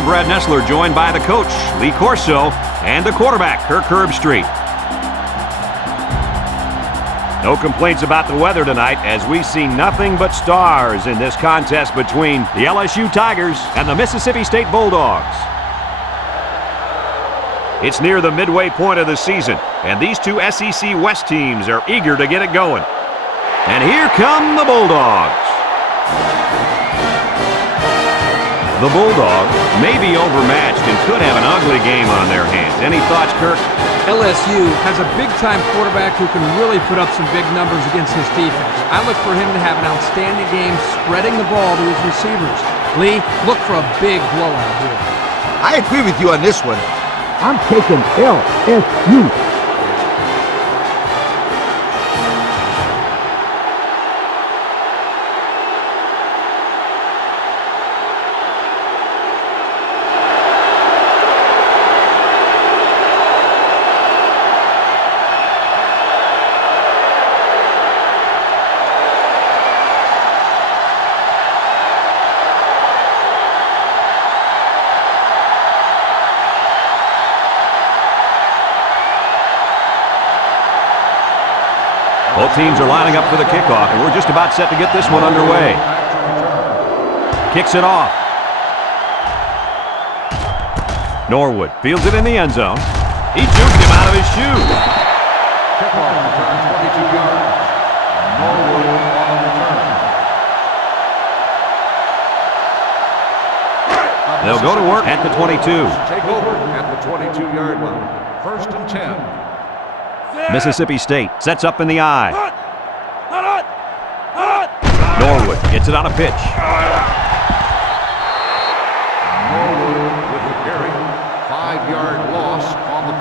I'm Brad Nessler, joined by the coach, Lee Corso, and the quarterback, Kirk Herbstreit. No complaints about the weather tonight as we see nothing but stars in this contest between the LSU Tigers and the Mississippi State Bulldogs. It's near the midway point of the season, and these two SEC West teams are eager to get it going. And here come the Bulldogs. The Bulldogs may be overmatched and could have an ugly game on their hands. Any thoughts, Kirk? LSU has a big-time quarterback who can really put up some big numbers against his defense. I look for him to have an outstanding game spreading the ball to his receivers. Lee, look for a big blowout here. I agree with you on this one. I'm taking LSU. Both teams are lining up for the kickoff, and we're just about set to get this one underway. Kicks it off. Norwood fields it in the end zone. He juked him out of his shoes. Kickoff return 22 yards. Norwood on the return. They'll go to work at the 22. Take over at the 22-yard line. 1st and 10. Mississippi State sets up in the I. Norwood gets it on a pitch. Norwood with the carry. 5-yard loss on the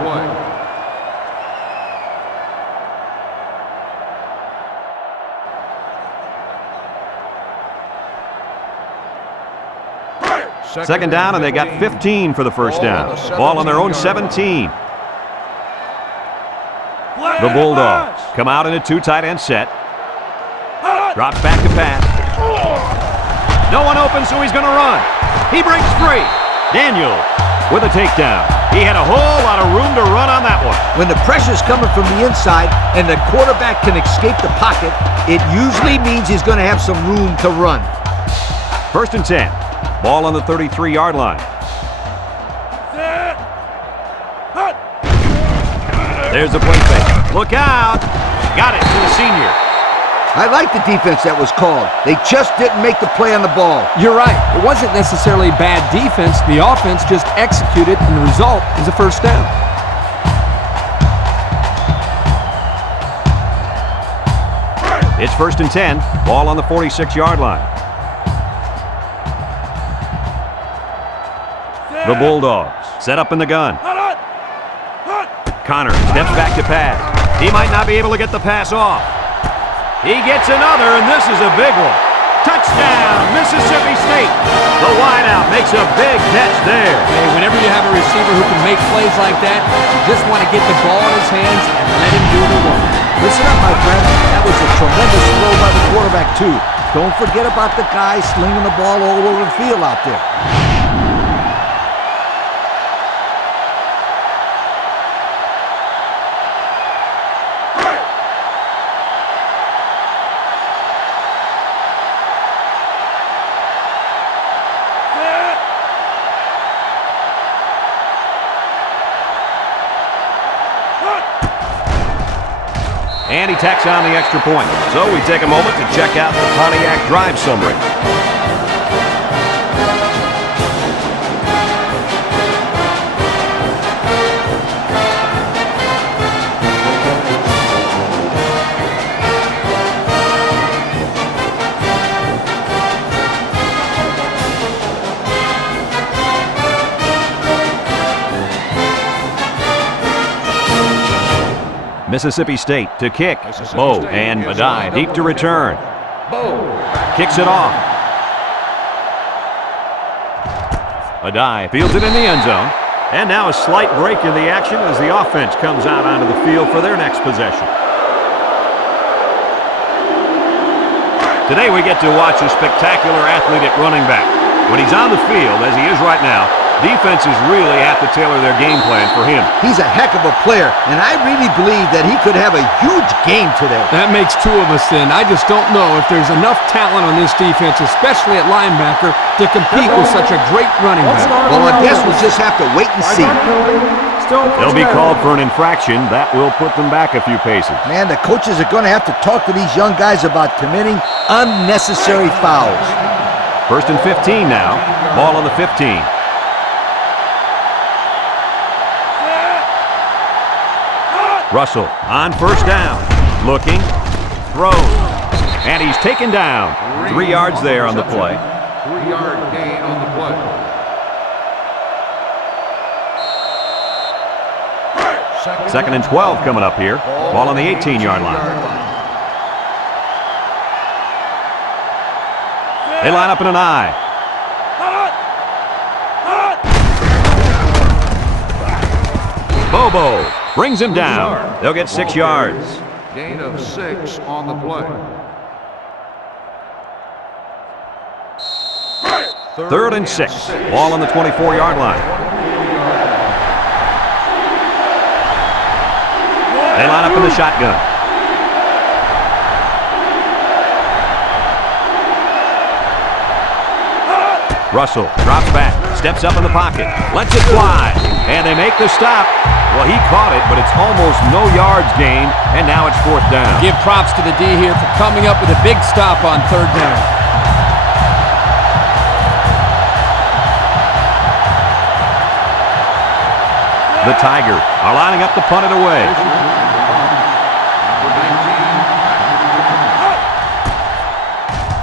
play. Second down, and they got 15 for the first down. Ball on their own 17. The Bulldogs come out in a two tight end set. Drops back to pass. No one open, so he's going to run. He breaks free. Daniels with a takedown. He had a whole lot of room to run on that one. When the pressure's coming from the inside and the quarterback can escape the pocket, it usually means he's going to have some room to run. 1st and 10. Ball on the 33-yard line. There's the play fake. Look out! Got it to the senior. I like the defense that was called. They just didn't make the play on the ball. You're right. It wasn't necessarily bad defense. The offense just executed, and the result is a first down. It's 1st and 10. Ball on the 46-yard line. The Bulldogs set up in the gun. Connor steps back to pass. He might not be able to get the pass off. He gets another, and this is a big one. Touchdown, Mississippi State. The wideout makes a big catch there. Hey, whenever you have a receiver who can make plays like that, you just want to get the ball in his hands and let him do the work. Listen up, my friend. That was a tremendous throw by the quarterback, too. Don't forget about the guy slinging the ball all over the field out there. And he tacks on the extra point. So we take a moment to check out the Pontiac drive summary. Mississippi State to kick. Bo and Madai deep to return. Kicks it off. Madai fields it in the end zone. And now a slight break in the action as the offense comes out onto the field for their next possession. Today we get to watch a spectacular athlete at running back. When he's on the field, as he is right now, Defenses really have to tailor their game plan for him. He's a heck of a player, and I really believe that he could have a huge game today. That makes two of us then. I just don't know if there's enough talent on this defense, especially at linebacker, to compete with such a great running back. Well, I guess we'll just have to wait and see. They'll be called for an infraction. That will put them back a few paces. Man, the coaches are going to have to talk to these young guys about committing unnecessary fouls. 1st and 15 now. Ball on the 15. Russell on 1st down. Looking. Throws. And he's taken down. 3 yards there on the play. 3-yard gain on the play. 2nd and 12 coming up here. Ball on the 18-yard line. They line up in an I. Bobo brings him down. They'll get 6 yards. Gain of 6 on the play. 3rd and 6. Ball on the 24-yard line. They line up in the shotgun. Russell drops back, steps up in the pocket, lets it fly, and they make the stop. Well, he caught it, but it's almost no yards gained, and now it's 4th down. Give props to the D here for coming up with a big stop on 3rd down. The Tigers are lining up to punt it away.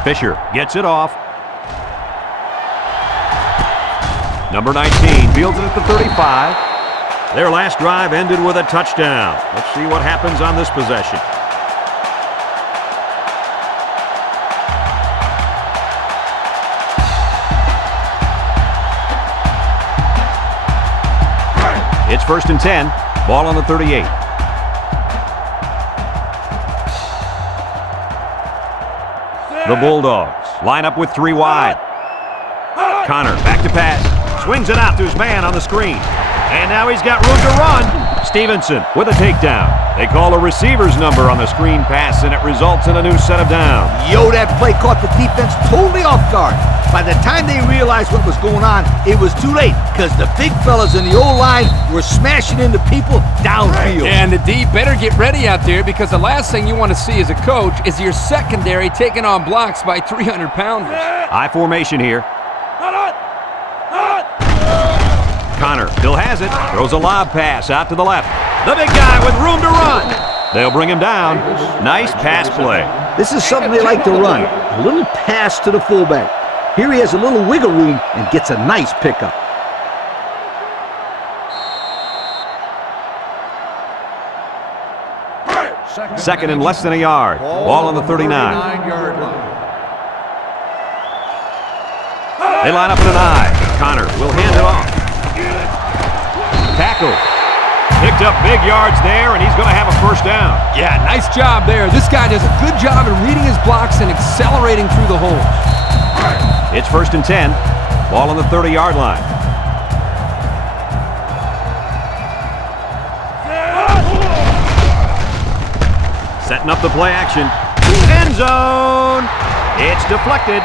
Fisher gets it off. Number 19 fields it at the 35. Their last drive ended with a touchdown. Let's see what happens on this possession. It's 1st and 10. Ball on the 38. The Bulldogs line up with 3 wide. Connor back to pass. Swings it out to his man on the screen. And now he's got room to run. Stevenson with a takedown. They call a receiver's number on the screen pass, and it results in a new set of downs. Yo, that play caught the defense totally off guard. By the time they realized what was going on, it was too late because the big fellas in the O-line were smashing into people downfield. And the D better get ready out there because the last thing you want to see as a coach is your secondary taking on blocks by 300-pounders. High formation here. Connor still has it. Throws a lob pass out to the left. The big guy with room to run. They'll bring him down. Nice pass play. This is something they like to run. A little pass to the fullback. Here he has a little wiggle room and gets a nice pickup. Second and less than a yard. Ball on the 39. 39-yard line. They line up in an I. Connor will hand it off. Tackle. Picked up big yards there, and he's going to have a 1st down. Yeah, nice job there. This guy does a good job of reading his blocks and accelerating through the holes. It's 1st and 10. Ball on the 30-yard line. Setting up the play action. End zone. It's deflected.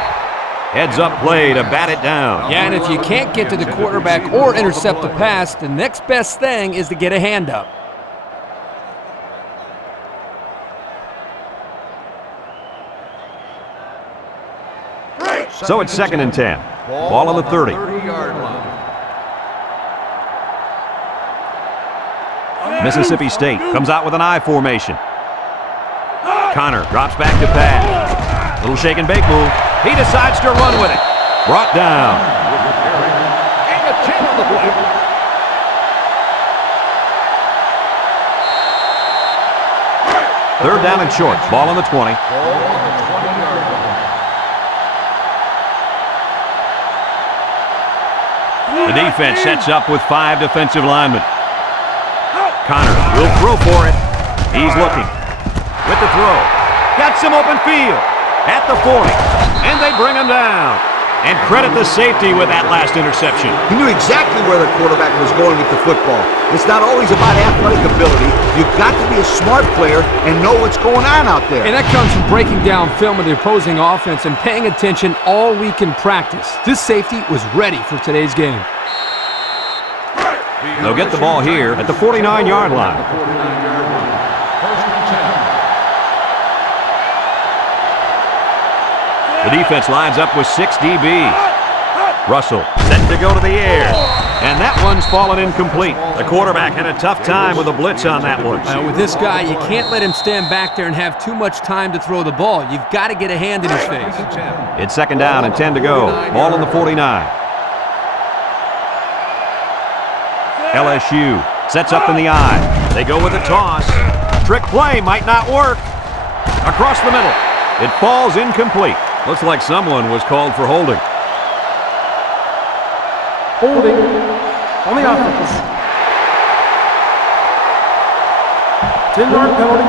Heads up play to bat it down. Yeah, and if you can't get to the quarterback or intercept the pass, the next best thing is to get a hand up. So it's 2nd and 10. Ball on the 30. 30-yard line. Mississippi State comes out with an I formation. Connor drops back to pass. Little shake and bake move. He decides to run with it. Brought down. Gain of 10 on the play. Third down and short. Ball on the 20. Ball on the 20-yard line. The defense sets up with 5 defensive linemen. Connor will throw for it. He's looking. With the throw. Got some open field. At the 40. And they bring him down. And credit the safety with that last interception. He knew exactly where the quarterback was going with the football. It's not always about athletic ability. You've got to be a smart player and know what's going on out there. And that comes from breaking down film of the opposing offense and paying attention all week in practice. This safety was ready for today's game. They'll get the ball here at the 49-yard line. First and 10. The defense lines up with 6 DBs. Russell set to go to the air. And that one's fallen incomplete. The quarterback had a tough time with a blitz on that one. With this guy, you can't let him stand back there and have too much time to throw the ball. You've got to get a hand in his face. It's second down and 10 to go. Ball on the 49. LSU sets up in the eye. They go with a toss. Trick play might not work. Across the middle. It falls incomplete. Looks like someone was called for holding. Holding on the offense. 10-yard penalty.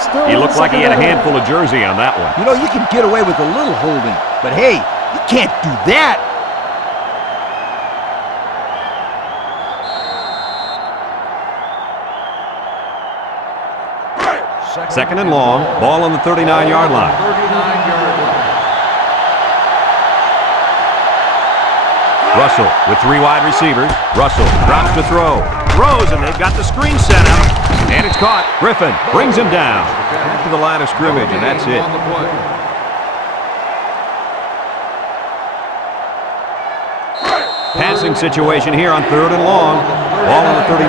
Still He looked like he had a second down. handful of jersey on that one. You know, you can get away with a little holding, but hey, you can't do that. Second and long. Ball on the 39-yard line. 39-yard line. Russell with 3 wide receivers. Russell drops to throw. Throws, and they've got the screen set up. And it's caught. Griffin brings him down. Back to the line of scrimmage, and that's it. On the play. Passing situation here on 3rd and long. Ball on the 39.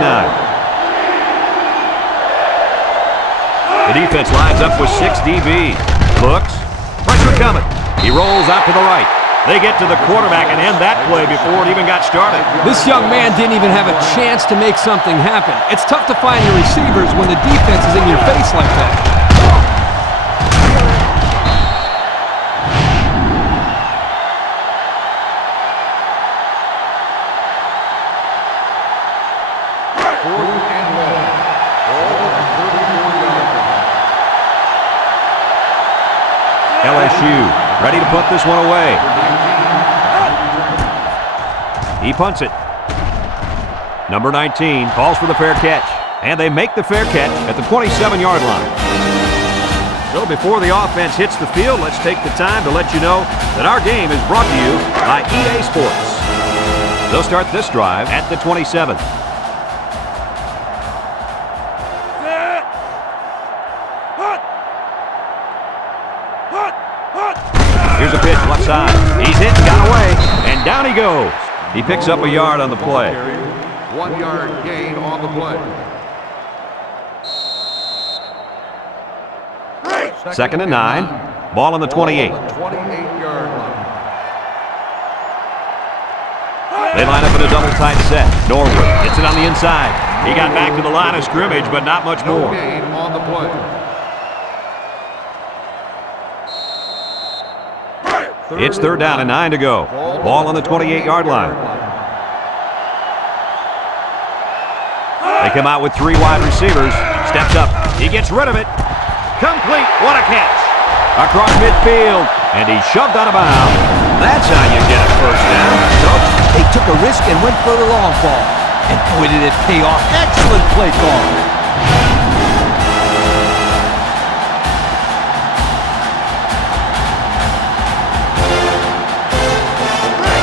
The defense lines up with 6 DBs. Looks. Pressure coming. He rolls out to the right. They get to the quarterback and end that play before it even got started. This young man didn't even have a chance to make something happen. It's tough to find your receivers when the defense is in your face like that. Fourth and long. Ball on the 34-yard line. LSU ready to put this one away. He punts it. Number 19 calls for the fair catch. And they make the fair catch at the 27-yard line. So before the offense hits the field, let's take the time to let you know that our game is brought to you by EA Sports. They'll start this drive at the 27th. Here's a pitch left side. He's hit, got away, and down he goes. He picks up a yard on the play. 1 yard gain on the play. Second and 9. Ball on the 28. 28-yard line. They line up in a double tight set. Norwood hits it on the inside. He got back to the line of scrimmage, but not much No more. gain on the play. It's 3rd down and 9 to go. Ball on the 28-yard line. They come out with 3 wide receivers. Steps up. He gets rid of it. Complete. What a catch. Across midfield. And he's shoved out of bounds. That's how you get a first down. Coach, they took a risk and went for the long ball. And boy, did it pay off. Excellent play call.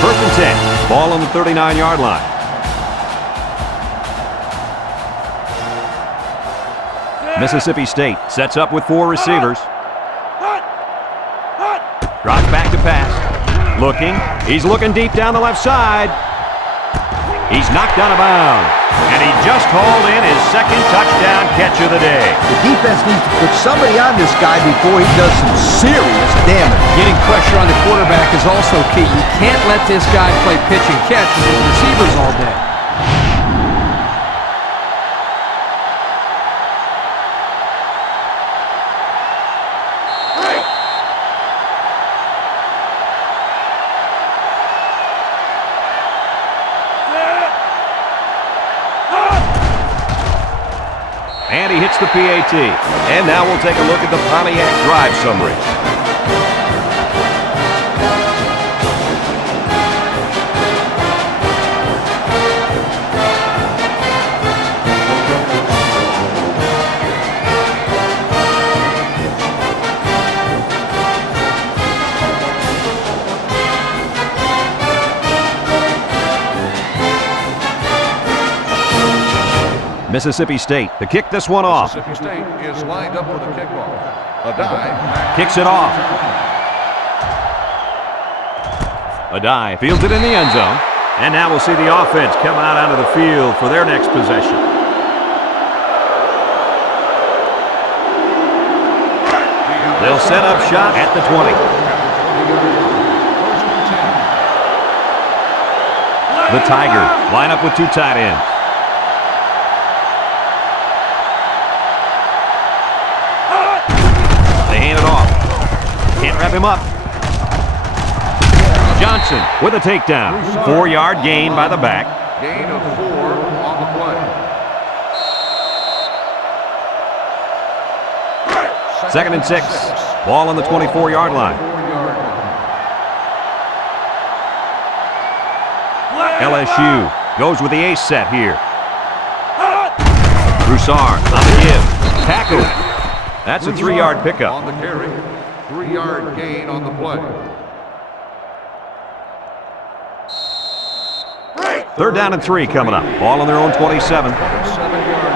First and 10. Ball on the 39-yard line. Mississippi State sets up with 4 receivers. Drops back to pass. Looking. He's looking deep down the left side. He's knocked out of bounds. And he just hauled in his 2nd touchdown catch of the day. The defense needs to put somebody on this guy before he does some serious damage. Getting pressure on the quarterback is also key. You can't let this guy play pitch and catch with his receivers all day. And he hits the PAT. And now we'll take a look at the Pontiac drive summary. Mississippi State to kick this one off. Mississippi State is lined up with a kickoff. Adai Kicks it off. Adai fields it in the end zone. And now we'll see the offense come out onto the field for their next possession. They'll set up shop at the 20. The Tigers line up with 2 tight ends. They hand it off. Can't wrap him up. Johnson with a takedown. 4-yard gain by the back. Gain of 4 on the play. 2nd and 6. Ball on the 24-yard line. LSU goes with the ace set here. Broussard on the give. Tackle. That's a 3-yard pickup. On the carry. 3-yard gain on the play. 3rd down and 3 coming up. Ball on their own 27. 7-yard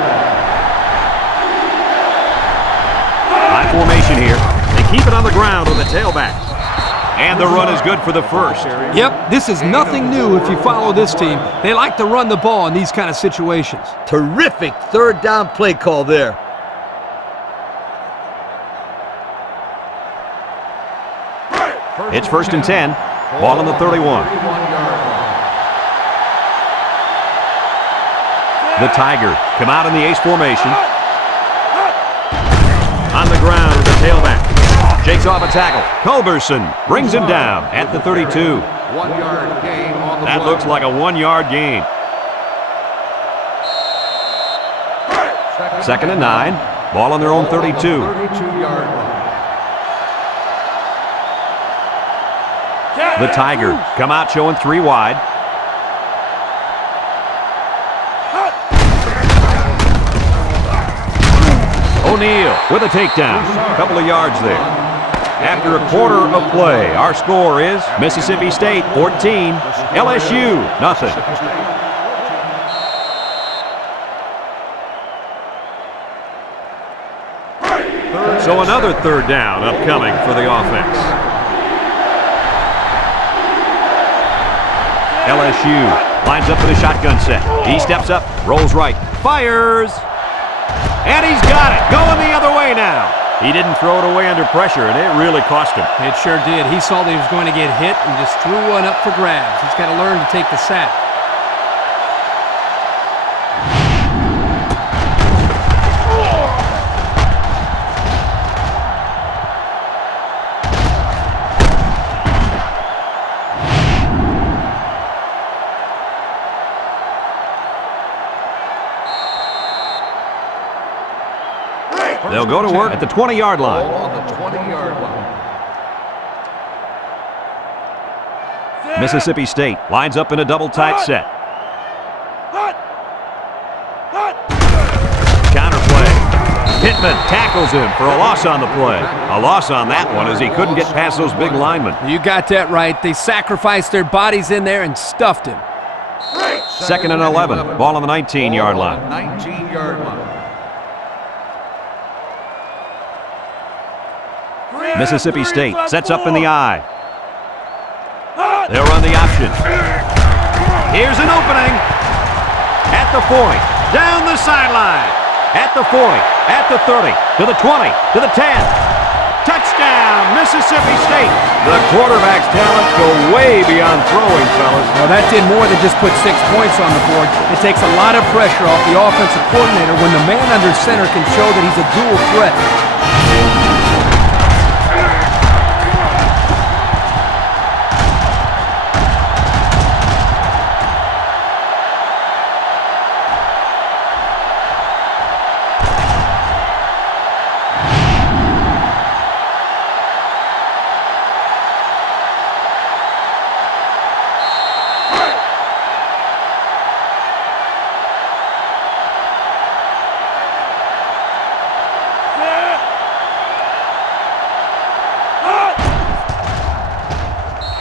High formation here. They keep it on the ground with the tailback. And the run is good for the first. Yep, this is nothing new if you follow this team. They like to run the ball in these kind of situations. Terrific 3rd down play call there. It's 1st and 10. Ball on the 31. The Tigers come out in the ace formation. On the ground with the tailback. Shakes off a tackle. Culberson brings him down at the 32. 1-yard gain on the play. That looks like a 1-yard gain. 2nd and 9. Ball on their own 32. 32-yard line. The Tigers come out showing 3 wide. O'Neal with a takedown. A couple of yards there. After a quarter of play, our score is Mississippi State 14, LSU nothing. So another 3rd down upcoming for the offense. LSU lines up in a shotgun set. He steps up, rolls right, fires. And he's got it. Going the other way now. He didn't throw it away under pressure, and it really cost him. It sure did. He saw that he was going to get hit and just threw one up for grabs. He's got to learn to take the sack. They'll go to work at the 20-yard line. Ball on the 20-yard line. Mississippi State lines up in a double tight set. Counterplay. Pittman tackles him for a loss on the play. A loss on that one as he couldn't get past those big linemen. You got that right. They sacrificed their bodies in there and stuffed him. 2nd and 11. Ball on the 19-yard line. 19-yard line. Mississippi State sets up in the I. They'll run the option. Here's an opening. At the 40. Down the sideline. At the 40. At the 30. To the 20. To the 10. Touchdown, Mississippi State. The quarterback's talents go way beyond throwing, fellas. Well, that did more than just put 6 points on the board. It takes a lot of pressure off the offensive coordinator when the man under center can show that he's a dual threat.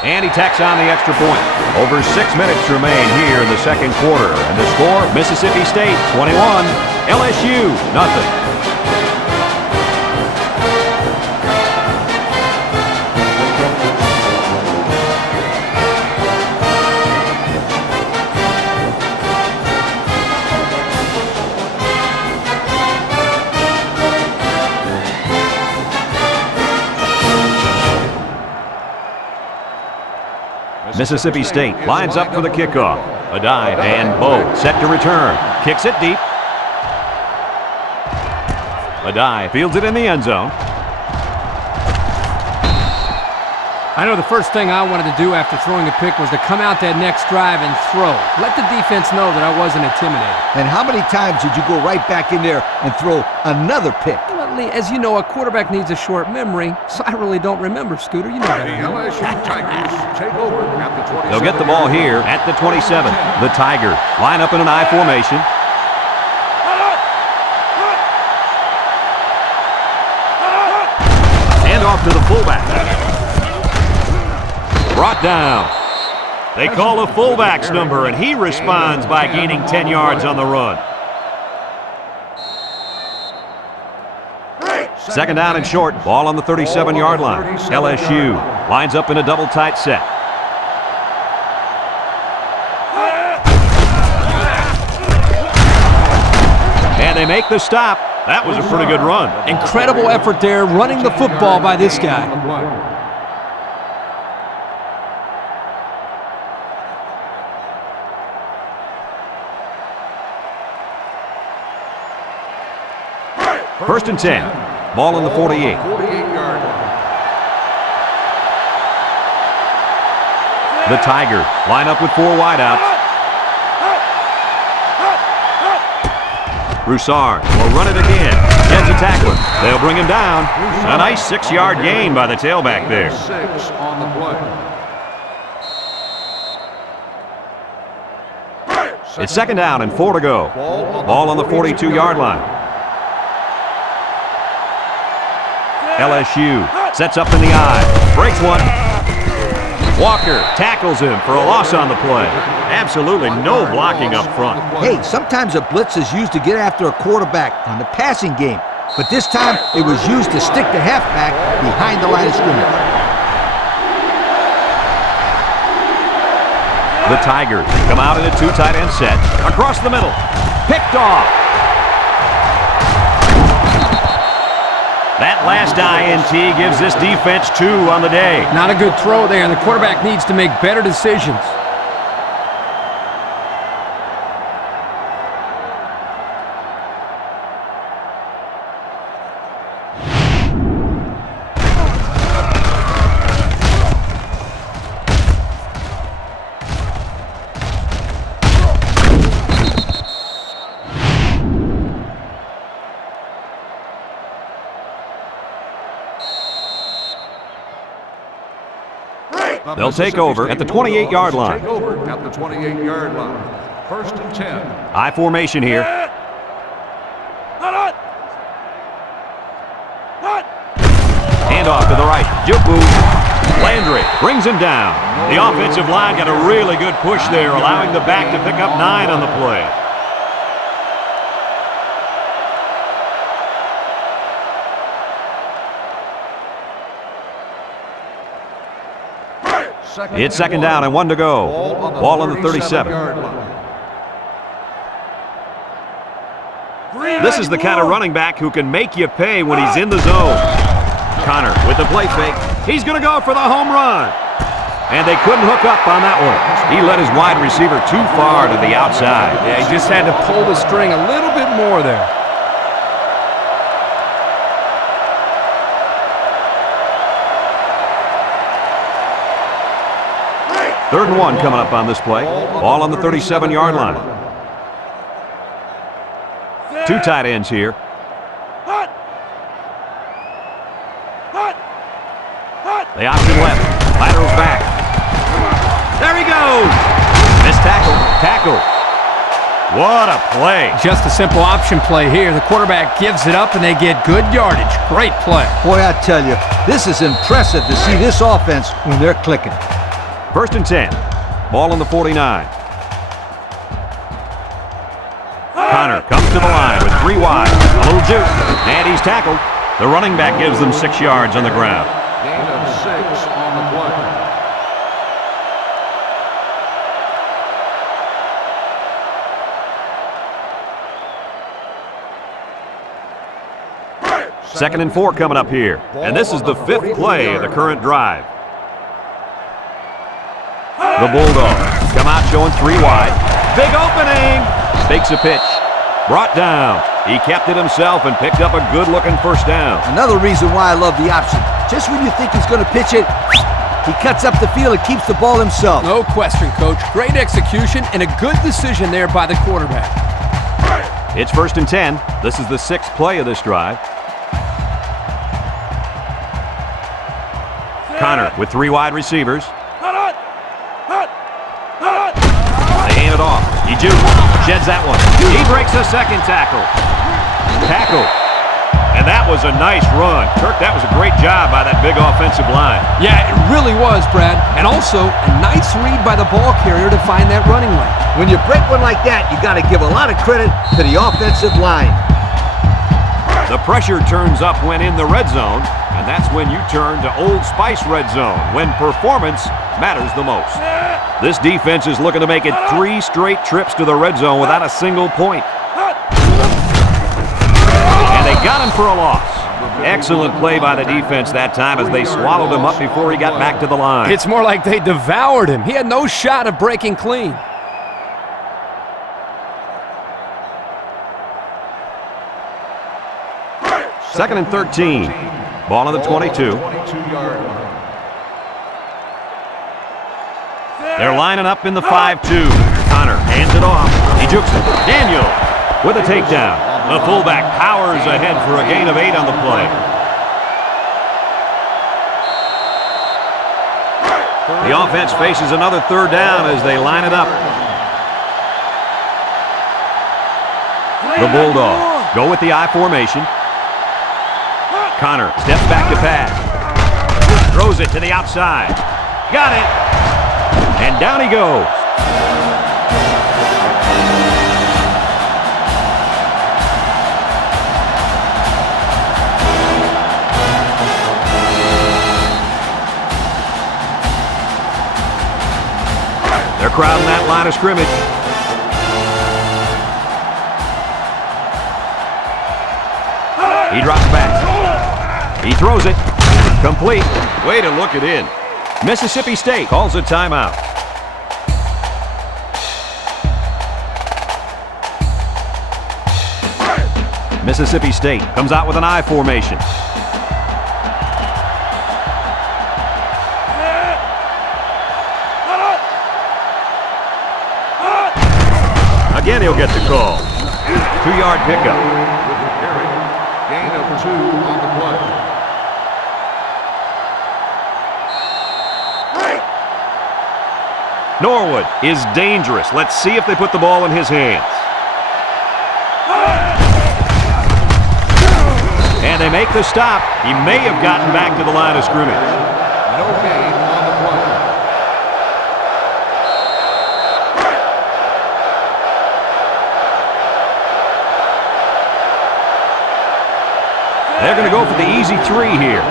And he tacks on the extra point. Over 6 minutes remain here in the second quarter. And the score, Mississippi State 21, LSU nothing. Mississippi State lines up for the kickoff. A dive, and Bo set to return. Kicks it deep. A dive, fields it in the end zone. I know the first thing I wanted to do after throwing a pick was to come out that next drive and throw. Let the defense know that I wasn't intimidated. And how many times did you go right back in there and throw another pick? Well, Lee, as you know, a quarterback needs a short memory, so I really don't remember, Scooter. You know that. The LSU Tigers take over at the 27. They'll get the ball here at the 27. The Tigers line up in an I formation. Hand off to the fullback. Brought down. They call the fullback's number, and he responds by gaining 10 yards on the run. Second down and short. Ball on the 37-yard line. LSU lines up in a double tight set. And they make the stop. That was a pretty good run. Incredible effort there, running the football by this guy. First and 10. Ball on the 48. 48-yard line. The Tigers line up with 4 wideouts. Broussard will run it again. Gets a tackler. They'll bring him down. A nice 6-yard gain by the tailback there. 6 on the play. It's second down and 4 to go. Ball on the 42-yard line. LSU sets up in the I. Breaks one. Walker tackles him for a loss on the play. Absolutely no blocking up front. Hey, sometimes a blitz is used to get after a quarterback on the passing game, but this time it was used to stick the halfback behind the line of scrimmage. The Tigers come out in a 2 tight end set. Across the middle. Picked off. That last INT gives this defense 2 on the day. Not a good throw there, and the quarterback needs to make better decisions. They'll take over at the 28-yard line. Take over at the 28-yard line. First and 10. I formation here. Hand off to the right. Jubu. Landry brings him down. The offensive line got a really good push there, allowing the back to pick up 9 on the play. It's second down and 1 to go. Ball on the 37. This is the kind of running back who can make you pay when he's in the zone. Connor with the play fake. He's going to go for the home run. And they couldn't hook up on that one. He led his wide receiver too far to the outside. Yeah, he just had to pull the string a little bit more there. Third and 1 coming up on this play. Ball on the 37-yard line. 2 tight ends here. The option left. Laterals back. There he goes. Missed tackle. Tackle. What a play. Just a simple option play here. The quarterback gives it up and they get good yardage. Great play. Boy, I tell you, this is impressive to see this offense when they're clicking. First and 10. Ball on the 49. Connor comes to the line with 3 wide. A little juke, and he's tackled. The running back gives them 6 yards on the ground. Gain of 6 on the play. Second and 4 coming up here. And this is the 5th play of the current drive. The Bulldogs come out showing 3 wide. Big opening. Fakes a pitch. Brought down. He kept it himself and picked up a good-looking first down. Another reason why I love the option. Just when you think he's going to pitch it, he cuts up the field and keeps the ball himself. No question, Coach. Great execution and a good decision there by the quarterback. It's first and 10. This is the 6th play of this drive. Connor with 3 wide receivers. They hand it off. He jukes. Sheds that one. He breaks a second tackle. Tackle. And that was a nice run. Kirk, that was a great job by that big offensive line. Yeah, it really was, Brad. And also, a nice read by the ball carrier to find that running lane. When you break one like that, you got to give a lot of credit to the offensive line. The pressure turns up when in the red zone, and that's when you turn to Old Spice red zone, when performance matters the most. This defense is looking to make it 3 straight trips to the red zone without a single point. And they got him for a loss. Excellent play by the defense that time as they swallowed him up before he got back to the line. It's more like they devoured him. He had no shot of breaking clean. Second and 13. Ball on the 22. They're lining up in the 5-2. Connor hands it off. He jukes it. Daniel with a takedown. The fullback powers ahead for a gain of 8 on the play. The offense faces another 3rd down as they line it up. The Bulldogs go with the I formation. Connor steps back to pass. Throws it to the outside. Got it. And down he goes. They're crowding that line of scrimmage. He drops back. He throws it. Complete. Way to look it in. Mississippi State calls a timeout. Mississippi State comes out with an I formation. Again, he'll get the call. 2-yard pickup. Gain of 2 on the play. Norwood is dangerous. Let's see if they put the ball in his hands. And they make the stop. He may have gotten back to the line of scrimmage. No gain on the play. They're going to go for the easy 3 here.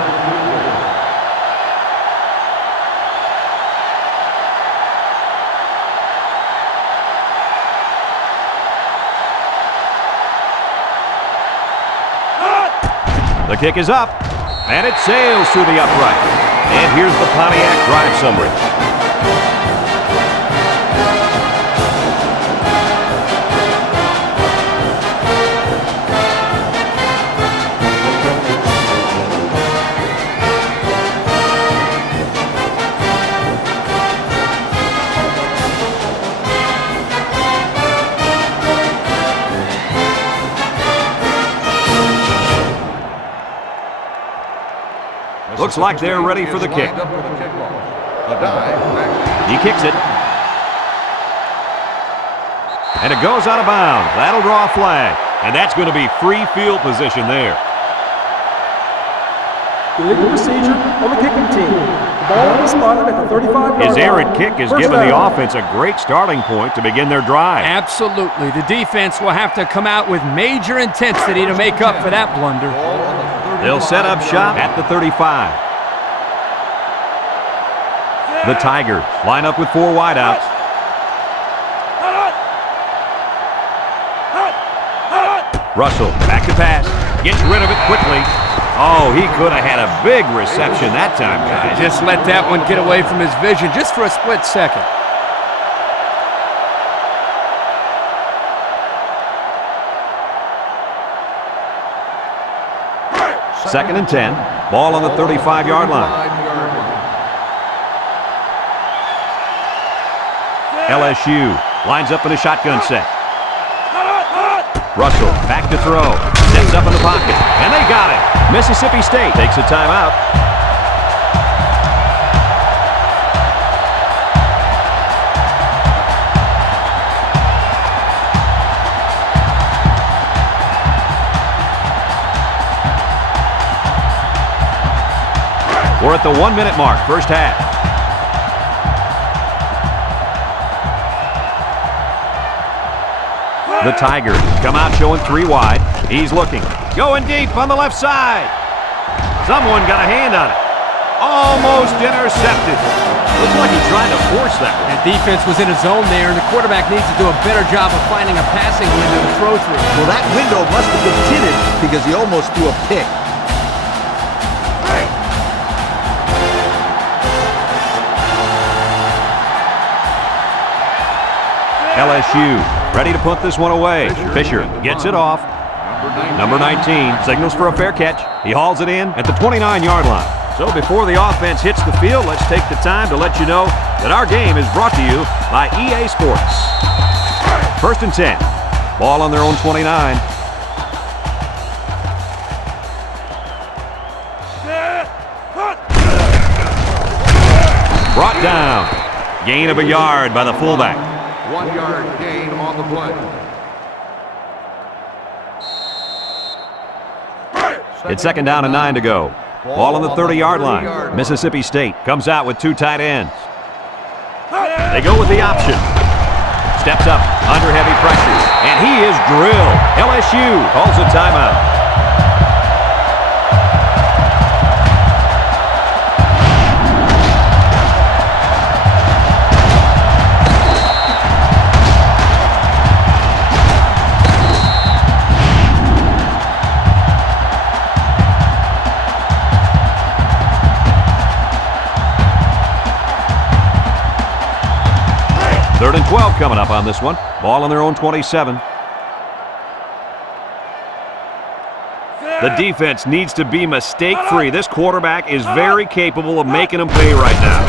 The kick is up, and it sails through the upright. And here's the Pontiac drive summary. Looks like they're ready for the kick. He kicks it. And it goes out of bounds. That'll draw a flag. And that's going to be free field position there. Illegal procedure on the kicking team. The Ball will be spotted at the 35-yard line. His errant kick has First given the down. offense a great starting point to begin their drive. Absolutely. The defense will have to come out with major intensity to make up for that blunder. They'll set up shop at the 35. The Tigers line up with 4 wideouts. Russell back to pass. Gets rid of it quickly. Oh, he could have had a big reception that time, guys. Just let that one get away from his vision just for a split second. Second and 10. Ball on the 35-yard line. LSU lines up in a shotgun set. Russell back to throw. Steps up in the pocket. And they got it. Mississippi State takes a timeout. We're at the 1-minute mark, first half. The Tigers come out showing 3 wide. He's looking. Going deep on the left side. Someone got a hand on it. Almost intercepted. Looks like he tried to force that one. The defense was in a zone there, and the quarterback needs to do a better job of finding a passing window to throw through. Well, that window must have been tinted because he almost threw a pick. LSU ready to punt this one away. Fisher gets it off. Number 19 signals for a fair catch. He hauls it in at the 29-yard line. So before the offense hits the field, let's take the time to let you know that our game is brought to you by EA Sports. First and 10. Ball on their own 29. Brought down. Gain of a yard by the fullback. 1-yard gain on the play. It's second down and 9 to go. Ball on the 30-yard line. Mississippi State comes out with 2 tight ends. They go with the option. Steps up under heavy pressure, and he is drilled. LSU calls a timeout. Third and 12 coming up on this one. Ball on their own 27. The defense needs to be mistake-free. This quarterback is very capable of making them pay right now.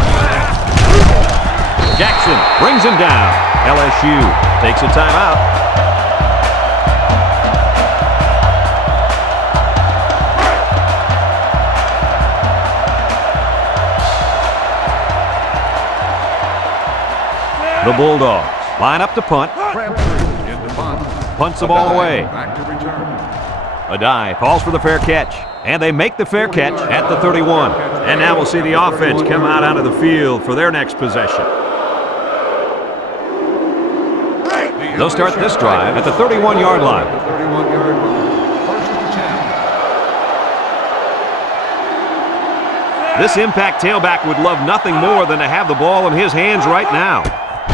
Jackson brings him down. LSU takes a timeout. The Bulldogs line up to punt. Punts the ball away. Back to return. Adai calls for the fair catch, and they make the fair catch at the 31. And now we'll see the offense come out onto the field for their next possession. They'll start this drive at the 31-yard line. 31-yard line. First and 10. This impact tailback would love nothing more than to have the ball in his hands right now.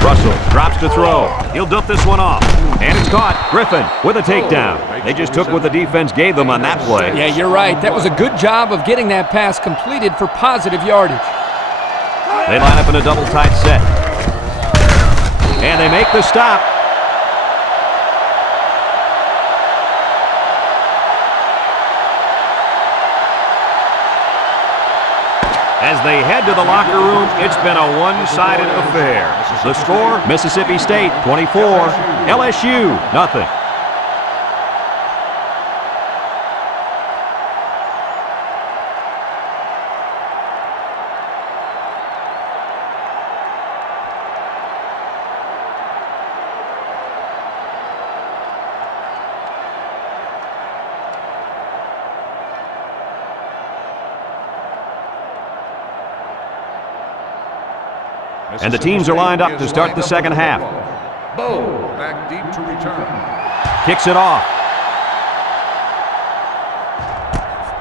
Russell drops to throw. He'll dump this one off. And it's caught. Griffin with a takedown. They just took what the defense gave them on that play. Yeah, you're right. That was a good job of getting that pass completed for positive yardage. They line up in a double tight set. And they make the stop. As they head to the locker room, it's been a one-sided affair. The score, Mississippi State 24, LSU nothing. And the teams are lined up to start the second half. Bo back deep to return. Kicks it off.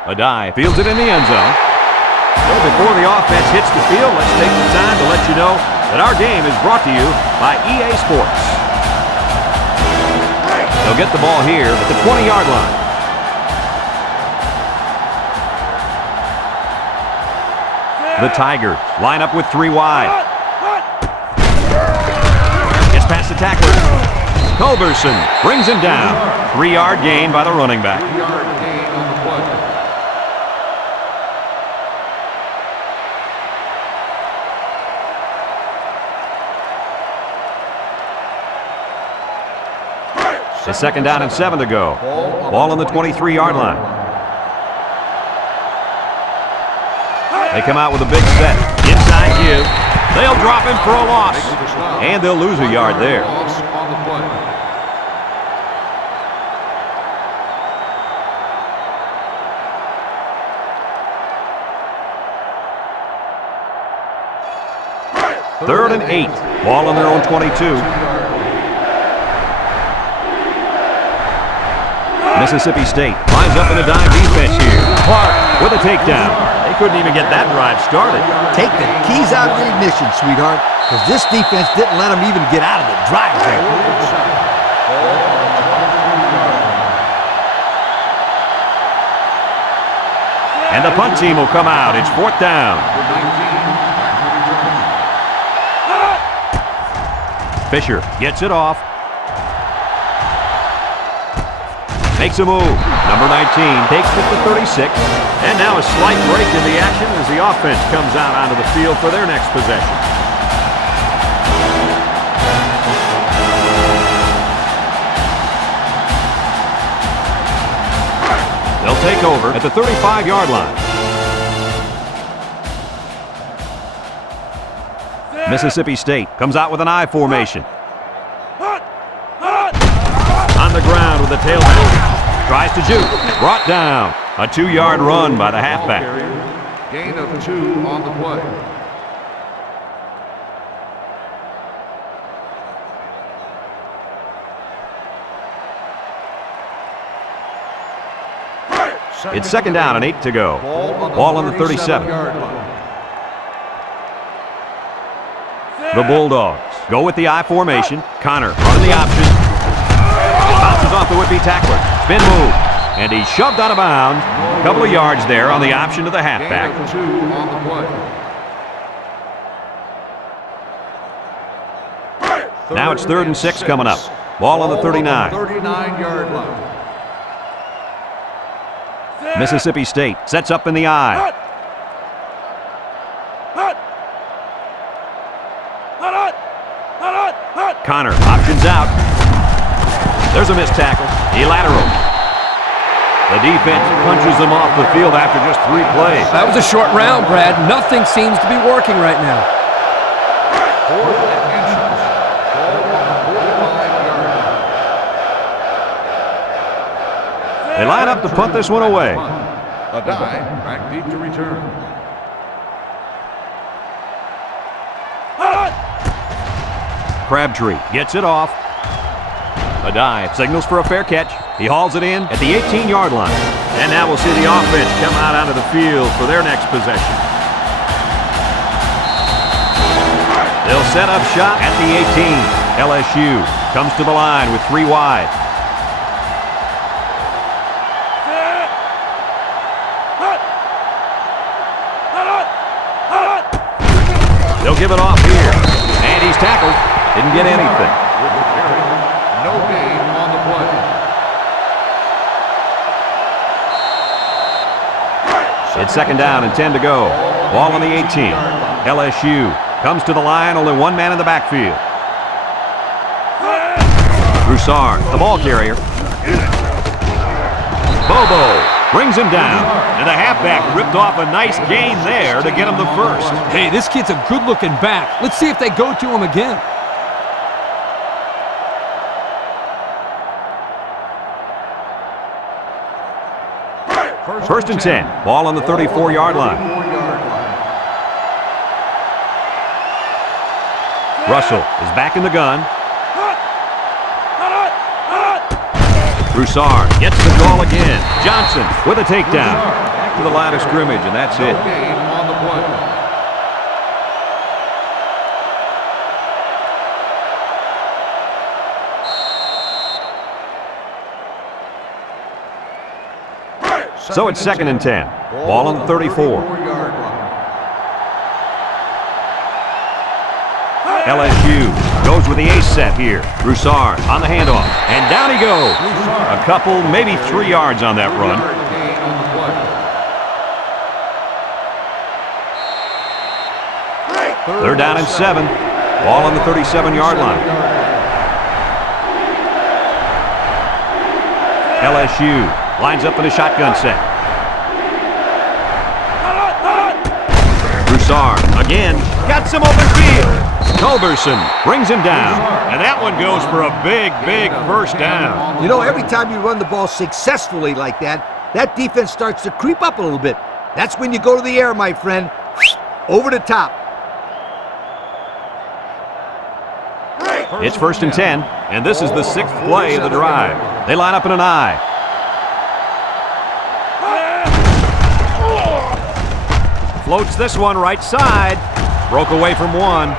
Adai fields it in the end zone. Well, before the offense hits the field, let's take the time to let you know that our game is brought to you by EA Sports. They'll get the ball here at the 20-yard line. The Tigers line up with 3 wide. Gets past the tackler. Culberson brings him down. 3-yard gain by the running back. 3-yard gain on the play. It's 2nd down and 7 to go. Ball on the 23-yard line. They come out with a big set. Inside give. They'll drop him for a loss. And they'll lose a yard there. Loss on the play. Third and 8. Ball on their own 22. Mississippi State lines up in a dime defense here. Clark with a takedown. They couldn't even get that drive started. Take the keys out of the ignition, sweetheart, because this defense didn't let them even get out of the drive zone. And the punt team will come out. It's 4th down. Fisher gets it off. Makes a move. Number 19 takes it to 36. And now a slight break in the action as the offense comes out onto the field for their next possession. They'll take over at the 35-yard line. Mississippi State comes out with an I formation. On the ground with the tailback. Tries to juke. Brought down. A 2-yard run by the halfback. Gain of 2 on the play. It's 2nd down and 8 to go. Ball on the 37. The Bulldogs go with the I formation. Connor on the option. Bounces off the would-be tackler. Spin move. And he's shoved out of bounds. A couple of yards there on the option to the halfback. Gain of 2 on the play. Now it's 3rd and 6 coming up. Ball on the 39. 39-yard line. Mississippi State sets up in the I. Connor options out. There's a missed tackle. He laterals. The defense punches them off the field after just 3 plays. That was a short round, Brad. Nothing seems to be working right now. 4th and inches. Ball on the 45-yard line. They line up to punt this one away. Adai back deep to return. Crabtree gets it off. Adai signals for a fair catch. He hauls it in at the 18-yard line. And now we'll see the offense come out onto the field for their next possession. They'll set up shop at the 18. LSU comes to the line with 3 wide. They'll give it off here. And he's tackled. Didn't get anything. With the carry, no gain on the play. It's 2nd down and 10 to go. Ball on the 18. LSU comes to the line, only 1 man in the backfield. Broussard, the ball carrier. Bobo brings him down. And the halfback ripped off a nice gain there to get him the first. Hey, this kid's a good-looking back. Let's see if they go to him again. First and 10. Ball on the 34-yard line. Russell is back in the gun. Broussard gets the call again. Johnson with a takedown. Back to the line of scrimmage, and that's it. Gain on the play. So it's 2nd and 10. Ball on the 34. LSU goes with the ace set here. Broussard on the handoff, and down he goes. A couple, maybe 3 yards on that run. They're down in 7. Ball on the 37-yard line. LSU lines up in a shotgun set. Broussard again, got some open field. Culberson brings him down, and that one goes for a big, big first down. You know, every time you run the ball successfully like that, that defense starts to creep up a little bit. That's when you go to the air, my friend. Over the top. It's 1st and 10, and this is the 6th play of the drive. They line up in an I. Floats this one right side. Broke away from one.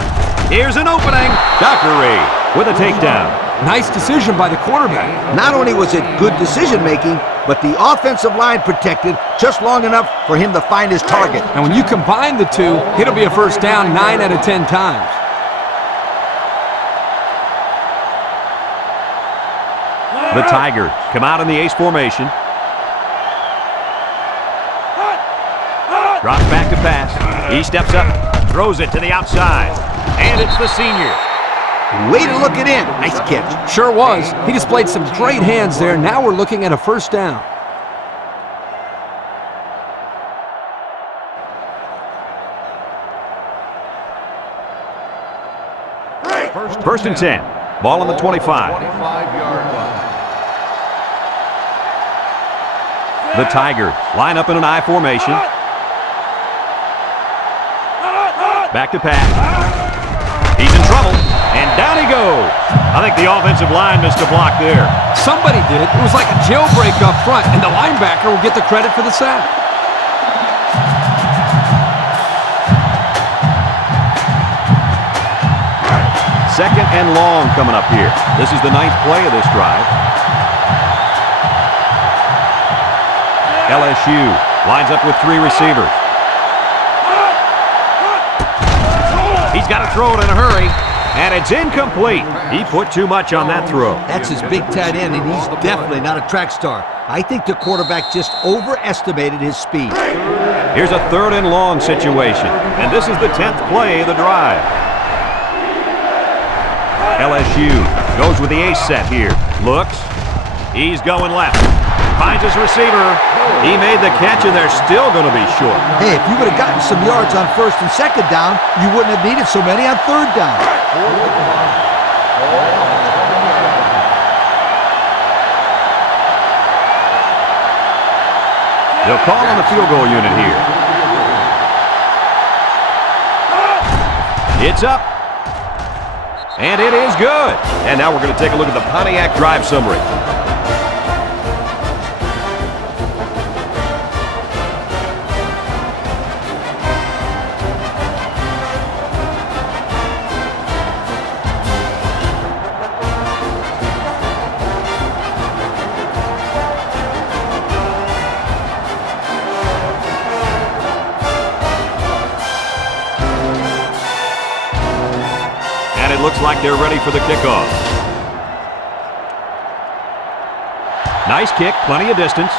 Here's an opening. Dockery with a takedown. Nice decision by the quarterback. Not only was it good decision-making, but the offensive line protected just long enough for him to find his target. And when you combine the two, it'll be a first down 9 out of 10 times. The Tigers come out in the ace formation. Drops back to pass. He steps up, throws it to the outside, and it's the senior. Way to look it in. Nice catch. Sure was. He displayed some great hands there. Now we're looking at a first down. First and 10. Ball on the 25. 25-yard line. The Tigers line up in an I formation. Back to pass. He's in trouble, and down he goes. I think the offensive line missed a block there. Somebody did. It was like a jailbreak up front, and the linebacker will get the credit for the sack. Second and long coming up here. This is the 9th play of this drive. LSU lines up with 3 receivers. He's got to throw it in a hurry, and it's incomplete. He put too much on that throw. That's his big tight end, and he's definitely not a track star. I think the quarterback just overestimated his speed. Here's a 3rd and long situation, and this is the 10th play of the drive. LSU goes with the ace set here. Looks. He's going left. Finds his receiver. He made the catch, and they're still going to be short. Hey, if you would have gotten some yards on 1st and 2nd down, you wouldn't have needed so many on 3rd down. They'll call on the field goal unit here. It's up. And it is good. And now we're going to take a look at the Pontiac drive summary. And it looks like they're ready for the kickoff. Nice kick, plenty of distance.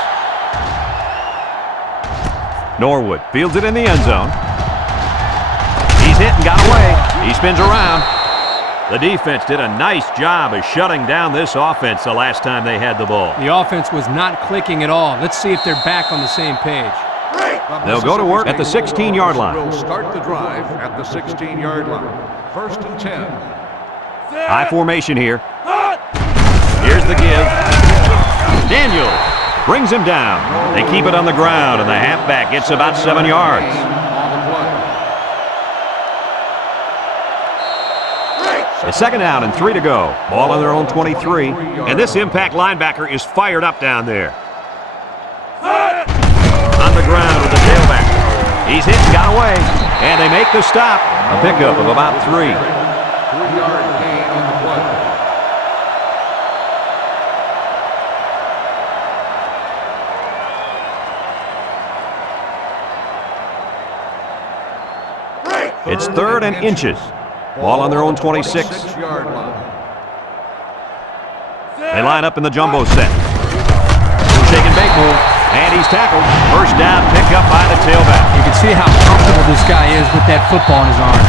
Norwood fields it in the end zone. He's hit and got away. He spins around. The defense did a nice job of shutting down this offense the last time they had the ball. The offense was not clicking at all. Let's see if they're back on the same page. They'll go to work at the 16-yard line. Will start the drive at the 16-yard line. 1st and 10. High formation here. Here's the give. Daniel brings him down. They keep it on the ground, and the halfback gets about 7 yards. It's second down and 3 to go. Ball on their own 23. And this impact linebacker is fired up down there. On the ground with the tailback. He's hit and got away. And they make the stop. A pickup of about 3. 3-yard gain on the play. It's third and inches. Ball on their own 26. 6-yard line. They line up in the jumbo set. Shake and bake move. And he's tackled. First down, picked up by the tailback. You can see how comfortable this guy is with that football in his arm.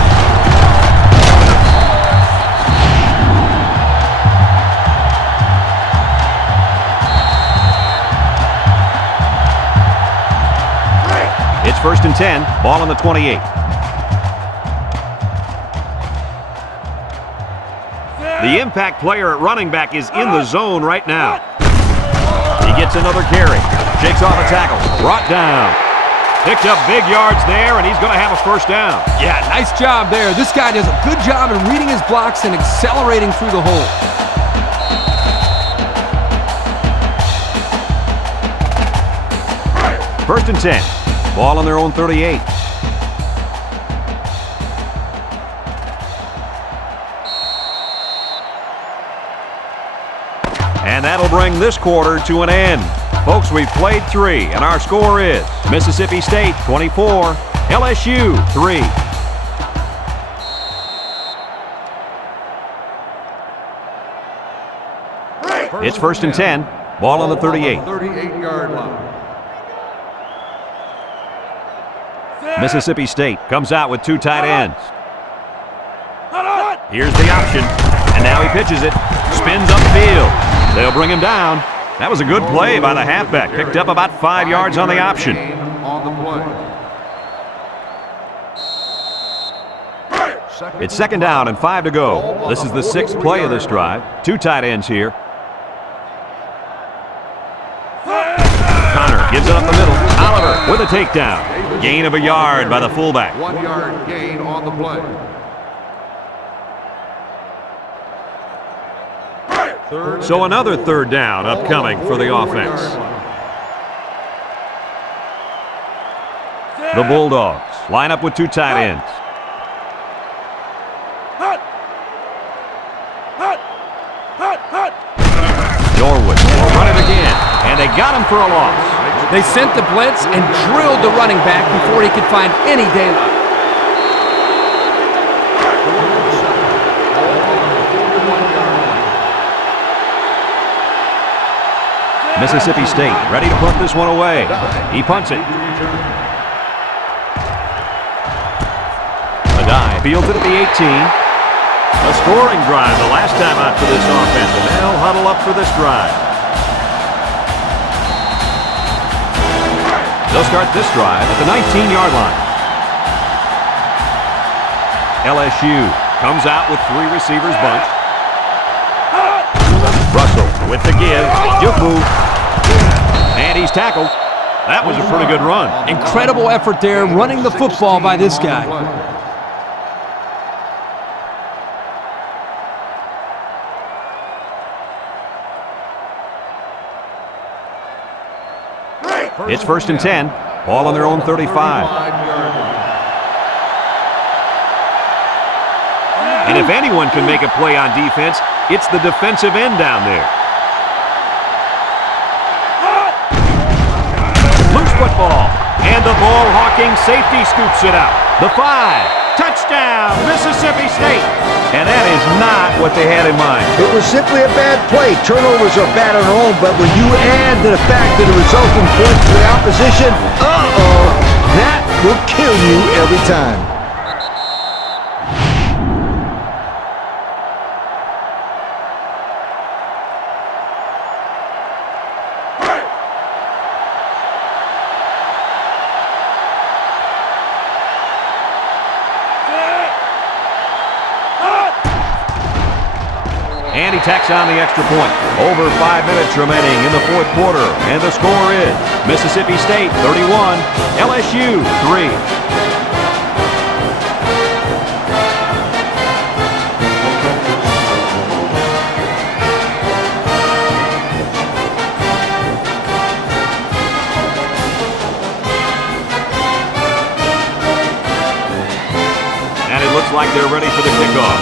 It's first and 10. Ball on the 28. The impact player at running back is in the zone right now. He gets another carry. Shakes off a tackle. Brought down. Picked up big yards there, and he's going to have a first down. Yeah, nice job there. This guy does a good job in reading his blocks and accelerating through the hole. First and 10. Ball on their own 38. And that'll bring this quarter to an end. Folks, we've played 3, and our score is Mississippi State 24, LSU 3. It's first and 10. Ball on the 38. 38-yard line. Mississippi State comes out with 2 tight ends. Here's the option, and now he pitches it. Spins upfield. They'll bring him down. That was a good play by the halfback. Picked up about 5 yards on the option. On the play. It's second down and 5 to go. This is the 6th play of this drive. 2 tight ends here. Connor gives it up the middle. Oliver with a takedown. Gain of a yard by the fullback. 1-yard gain on the play. So another third down upcoming for the offense. The Bulldogs line up with 2 tight ends. Norwood will run it again, and they got him for a loss. They sent the blitz and drilled the running back before he could find any daylight. Mississippi State ready to punt this one away. He punts it. Adai fields it at the 18. A scoring drive the last time out for this offense, and they'll huddle up for this drive. They'll start this drive at the 19-yard line. LSU comes out with 3 receivers bunched. Russell with the give. Juke move. And he's tackled. That was a pretty good run. Incredible effort there running the football by this guy. It's first and 10. Ball on their own 35. And if anyone can make a play on defense, it's the defensive end down there. Loose football. And the ball-hawking safety scoops it out. The 5. Touchdown, Mississippi State. And that is not what they had in mind. It was simply a bad play. Turnovers are bad on their own, but when you add to the fact that the resulting points to the opposition, that will kill you every time. And he tacks on the extra point. Over 5 minutes remaining in the 4th quarter. And the score is Mississippi State 31, LSU 3. looks like they're ready for the kickoff.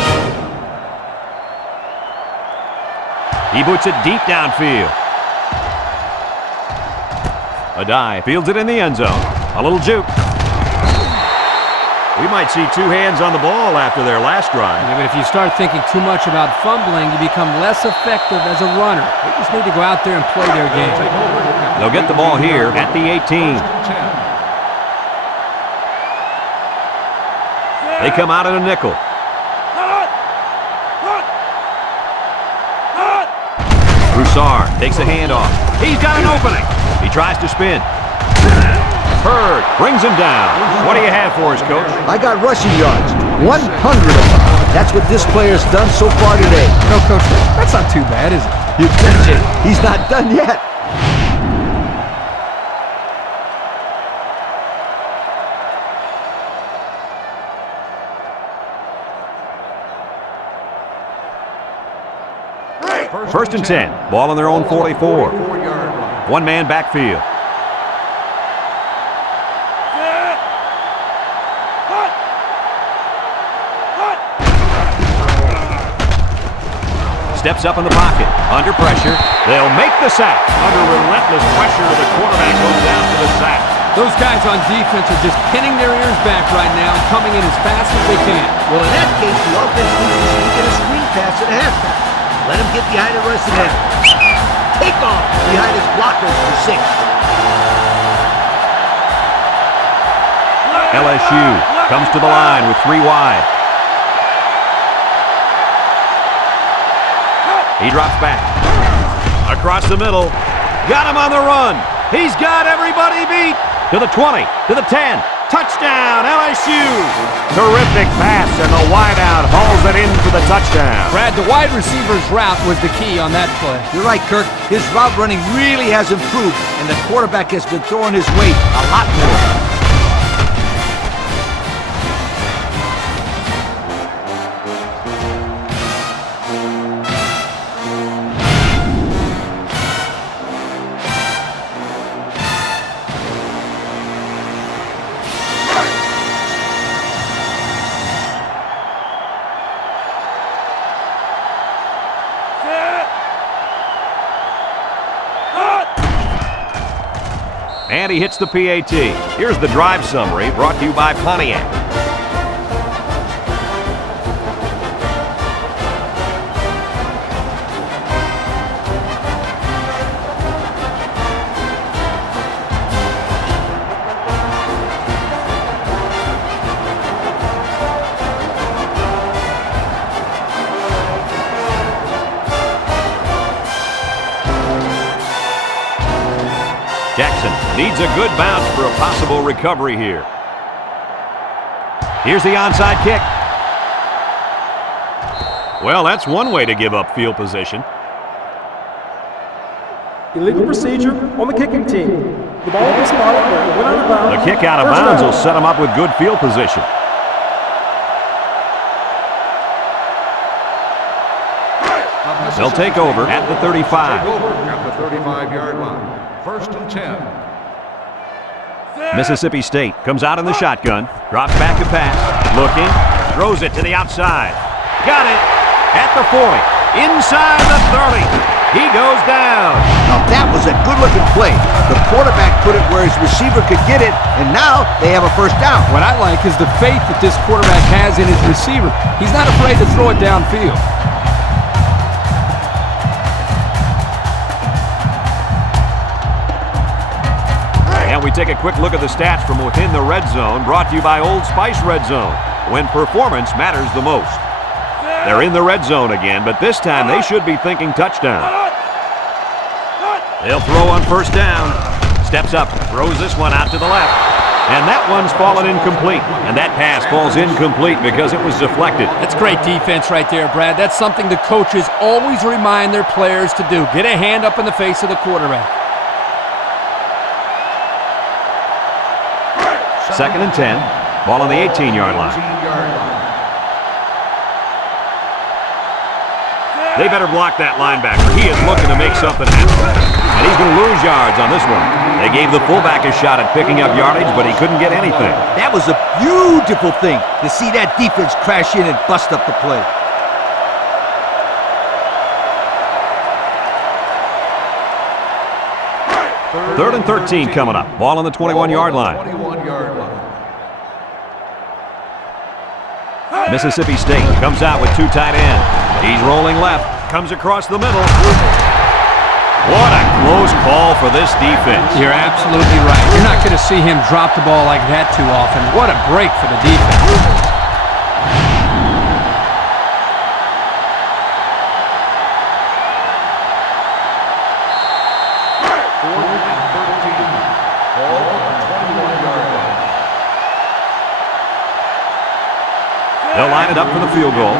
He boots it deep downfield. A dive, fields it in the end zone. A little juke. We might see two hands on the ball after their last drive. Yeah, but if you start thinking too much about fumbling, you become less effective as a runner. They just need to go out there and play their game. They'll get the ball here at the 18. They come out in a nickel. Broussard takes a handoff. He's got an opening. He tries to spin. Hurd brings him down. What do you have for us, Coach? I got rushing yards, 100 of them. That's what this player's done so far today. No, Coach, that's not too bad, is it? You betcha. He's not done yet. First and 10. Ball on their own 44. One-man backfield. Steps up in the pocket. Under pressure. They'll make the sack. Under relentless pressure, the quarterback goes down for the sack. Those guys on defense are just pinning their ears back right now and coming in as fast as they can. Well, in that case, the offense needs to sneak in a screen pass at halftime. Let him get behind the rest of them. Take off behind his blockers for 6. LSU comes to the line with 3 wide. He drops back. Across the middle. Got him on the run. He's got everybody beat. To the 20. To the 10. Touchdown, LSU. Terrific pass, and the wideout hauls it in for the touchdown. Brad, the wide receiver's route was the key on that play. You're right, Kirk. His route running really has improved, and the quarterback has been throwing his weight a lot more. And he hits the PAT. Here's the drive summary brought to you by Pontiac. Jackson needs a good bounce for a possible recovery here. Here's the onside kick. Well, that's one way to give up field position. Illegal procedure on the kicking team. The ball will be spotted where it went out of bounds. The kick out of First bounds down. will set him up with good field position. They'll take over at the 35. At the 35-yard line. First and 10. Mississippi State comes out in the shotgun, drops back to pass, looking, throws it to the outside. Got it at the 40, inside the 30. He goes down. Now that was a good-looking play. The quarterback put it where his receiver could get it, and now they have a first down. What I like is the faith that this quarterback has in his receiver. He's not afraid to throw it downfield. And we take a quick look at the stats from within the red zone, brought to you by Old Spice Red Zone, when performance matters the most. They're in the red zone again, but this time they should be thinking touchdown. They'll throw on first down. Steps up, throws this one out to the left. And that one's fallen incomplete. And that pass falls incomplete because it was deflected. That's great defense right there, Brad. That's something the coaches always remind their players to do. Get a hand up in the face of the quarterback. Second and 10. Ball on the 18-yard line. They better block that linebacker. He is looking to make something happen. And he's going to lose yards on this one. They gave the fullback a shot at picking up yardage, but he couldn't get anything. That was a beautiful thing to see that defense crash in and bust up the play. Third and 13 coming up. Ball on the 21-yard line. 21-yard line. Mississippi State comes out with 2 tight ends. He's rolling left, comes across the middle. What a close call for this defense. You're absolutely right. You're not going to see him drop the ball like that too often. What a break for the defense. They'll line it up for the field goal.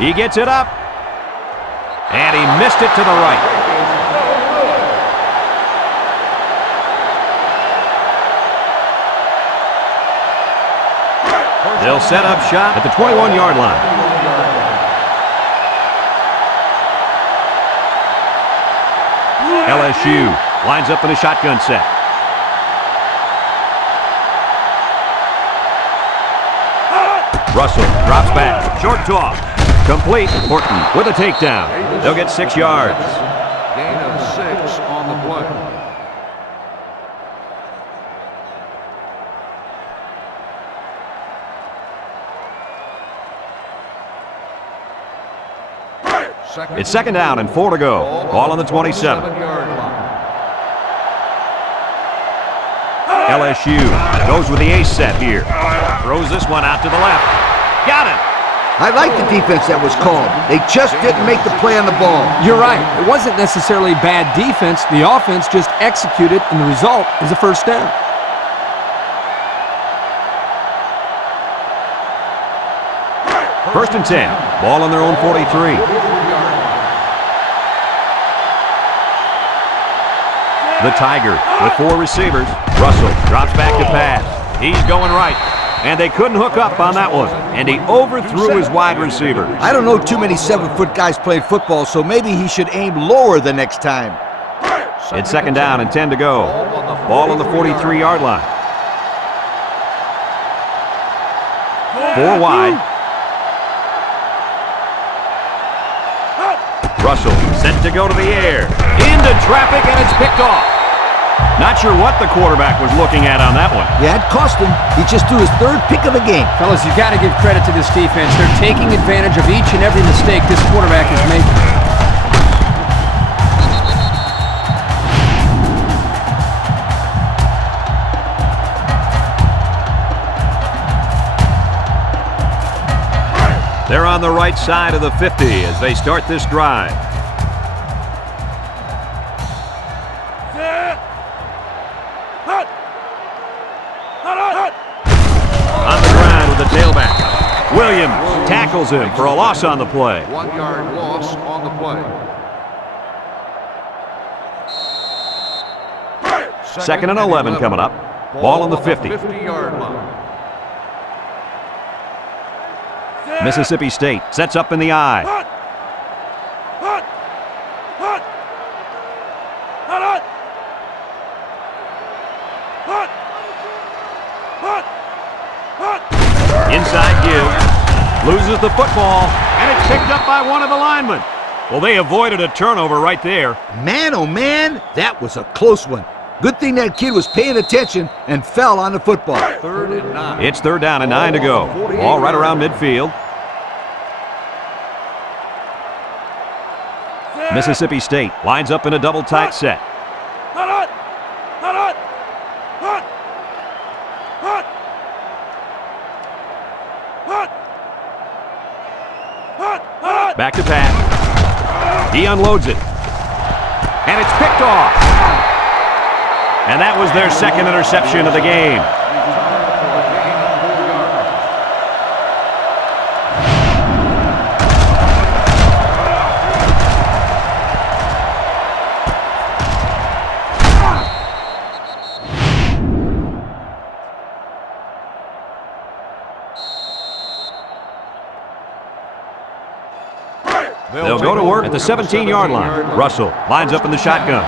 He gets it up. And he missed it to the right. They'll set up shop at the 21-yard line. LSU lines up in a shotgun set. Russell drops back. Short toss. Complete. Horton with a takedown. They'll get 6 yards. Gain of 6 on the play. It's second down and 4 to go. Ball on the 27. 27-yard line. LSU goes with the ace set here. Throws this one out to the left. Got it. I like the defense that was called. They just didn't make the play on the ball. You're right. It wasn't necessarily bad defense. The offense just executed, and the result is a first down. First and 10. Ball on their own 43. The Tiger with 4 receivers. Russell drops back to pass. He's going right. And they couldn't hook up on that one. And he overthrew his wide receiver. I don't know too many 7-foot guys playing football, so maybe he should aim lower the next time. It's second down and 10 to go. Ball on the 43-yard line. 4 wide. Russell set to go to the air. Into traffic, and it's picked off. Not sure what the quarterback was looking at on that one. Yeah, it cost him. He just threw his 3rd pick of the game. Fellas, you've got to give credit to this defense. They're taking advantage of each and every mistake this quarterback is making. They're on the right side of the 50 as they start this drive. On the ground with the tailback. Williams tackles him for a loss on the play. 1-yard loss on the play. Second and 11 coming up. Ball on the 50. 50-yard line. Mississippi State sets up in the eye. Inside give. Loses the football, and it's picked up by one of the linemen. Well, they avoided a turnover right there. Man, oh man, that was a close one. Good thing that kid was paying attention and fell on the football. 3rd and 9. It's 3rd down and 9 to go. Ball right around midfield. Mississippi State lines up in a double tight set. Back to pass. He unloads it. And it's picked off. And that was their 2nd interception of the game. They'll go to work at the 17-yard line. Russell lines up in the shotgun.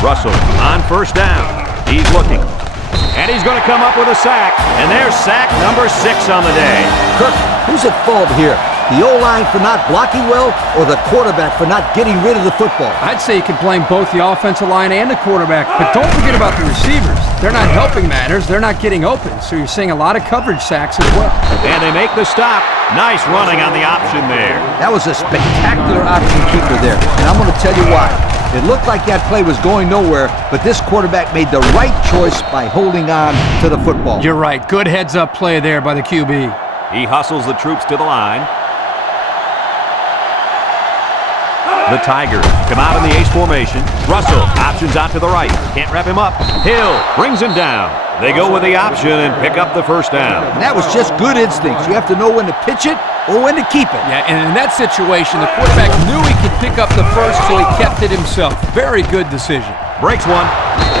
Russell on first down. He's looking. And he's going to come up with a sack. And there's sack number 6 on the day. Kirk, who's at fault here? The O-line for not blocking well or the quarterback for not getting rid of the football? I'd say you could blame both the offensive line and the quarterback, but don't forget about the receivers. They're not helping matters. They're not getting open, so you're seeing a lot of coverage sacks as well. And they make the stop. Nice running on the option there. That was a spectacular option keeper there, and I'm going to tell you why. It looked like that play was going nowhere, but this quarterback made the right choice by holding on to the football. You're right. Good heads-up play there by the QB. He hustles the troops to the line. The Tigers come out in the ace formation. Russell options out to the right. Can't wrap him up. Hill brings him down. They go with the option and pick up the first down. And that was just good instincts. You have to know when to pitch it or when to keep it. Yeah, and in that situation, the quarterback knew he could pick up the first, so he kept it himself. Very good decision. Breaks one.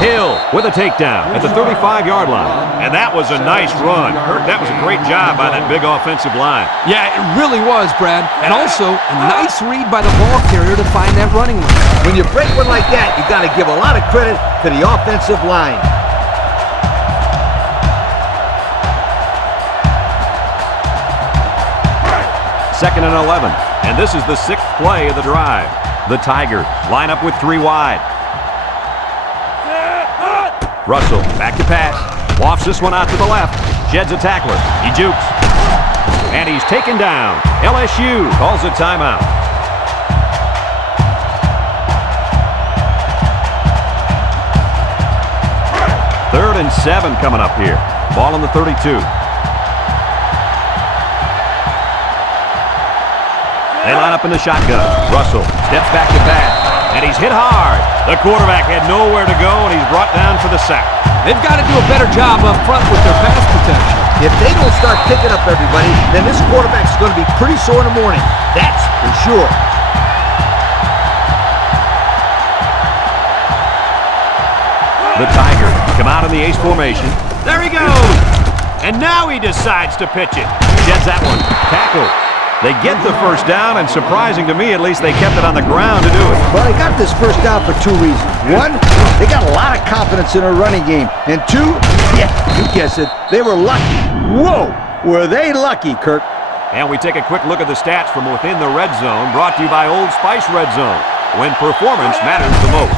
Hill with a takedown at the 35-yard line. And that was a nice run. Kirk, that was a great job by that big offensive line. Yeah, it really was, Brad. And also, a nice read by the ball carrier to find that running lane. When you break one like that, you got to give a lot of credit to the offensive line. Second and 11. And this is the 6th play of the drive. The Tigers line up with 3 wide. Russell back to pass. Lofts this one out to the left. Sheds a tackler. He jukes. And he's taken down. LSU calls a timeout. Third and 7 coming up here. Ball on the 32. They line up in the shotgun. Russell steps back to pass. And he's hit hard. The quarterback had nowhere to go, and he's brought down for the sack. They've got to do a better job up front with their pass protection. If they don't start picking up everybody, then this quarterback's going to be pretty sore in the morning. That's for sure. The Tigers come out in the ace formation. There he goes! And now he decides to pitch it. Gets that one. Tackle. They get the first down, and surprising to me, at least they kept it on the ground to do it. Well, they got this first down for 2 reasons. 1, they got a lot of confidence in their running game. And 2, yeah, you guess it, they were lucky. Whoa, were they lucky, Kirk? And we take a quick look at the stats from within the red zone, brought to you by Old Spice Red Zone, when performance matters the most.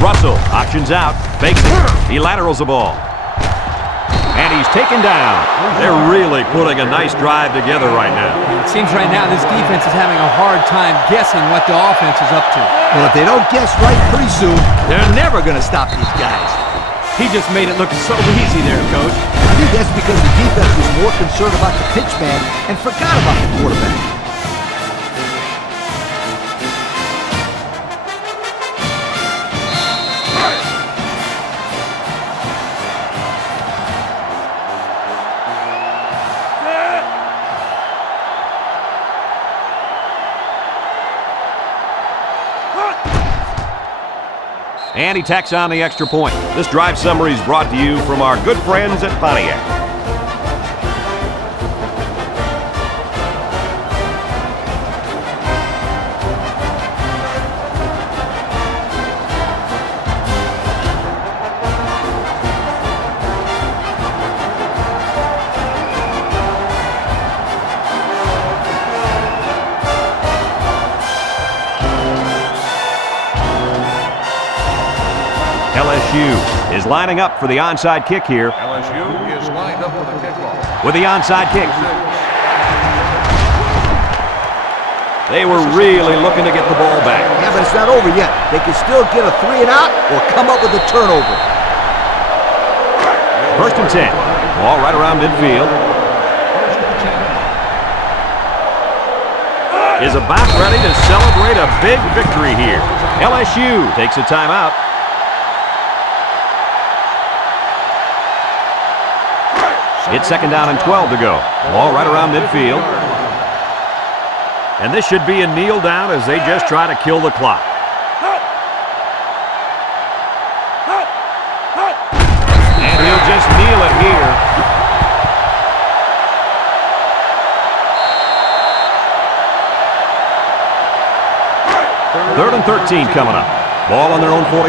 Russell options out, fakes it, he laterals the ball. And he's taken down. They're really putting a nice drive together right now. It seems right now this defense is having a hard time guessing what the offense is up to. Well, if they don't guess right pretty soon, they're never going to stop these guys. He just made it look so easy there, Coach. I think that's because the defense was more concerned about the pitch man and forgot about the quarterback. And he tacks on the extra point. This drive summary is brought to you from our good friends at Pontiac. LSU is lining up for the onside kick here. LSU is lined up for the kickoff. With the onside kick. They were really looking to get the ball back. Yeah, but it's not over yet. They can still get a 3 and out or come up with a turnover. First and 10. Ball right around midfield. Is about ready to celebrate a big victory here. LSU takes a timeout. It's second down and 12 to go. Ball right around midfield. And this should be a kneel down as they just try to kill the clock. And the 3rd and 13 coming up. Ball on their own 49.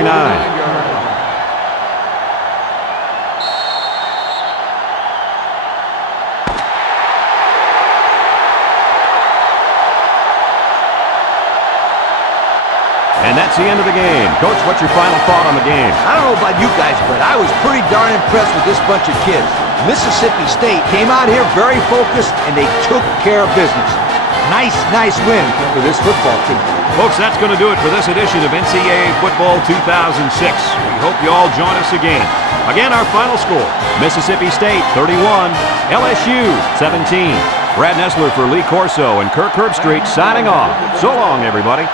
And that's the end of the game. Coach, what's your final thought on the game? I don't know about you guys, but I was pretty darn impressed with this bunch of kids. Mississippi State came out here very focused, and they took care of business. Nice win for this football team. Folks, that's going to do it for this edition of NCAA Football 2006. We hope you all join us again. Again, our final score, Mississippi State 31, LSU 17. Brad Nessler for Lee Corso and Kirk Herbstreit signing off. So long, everybody.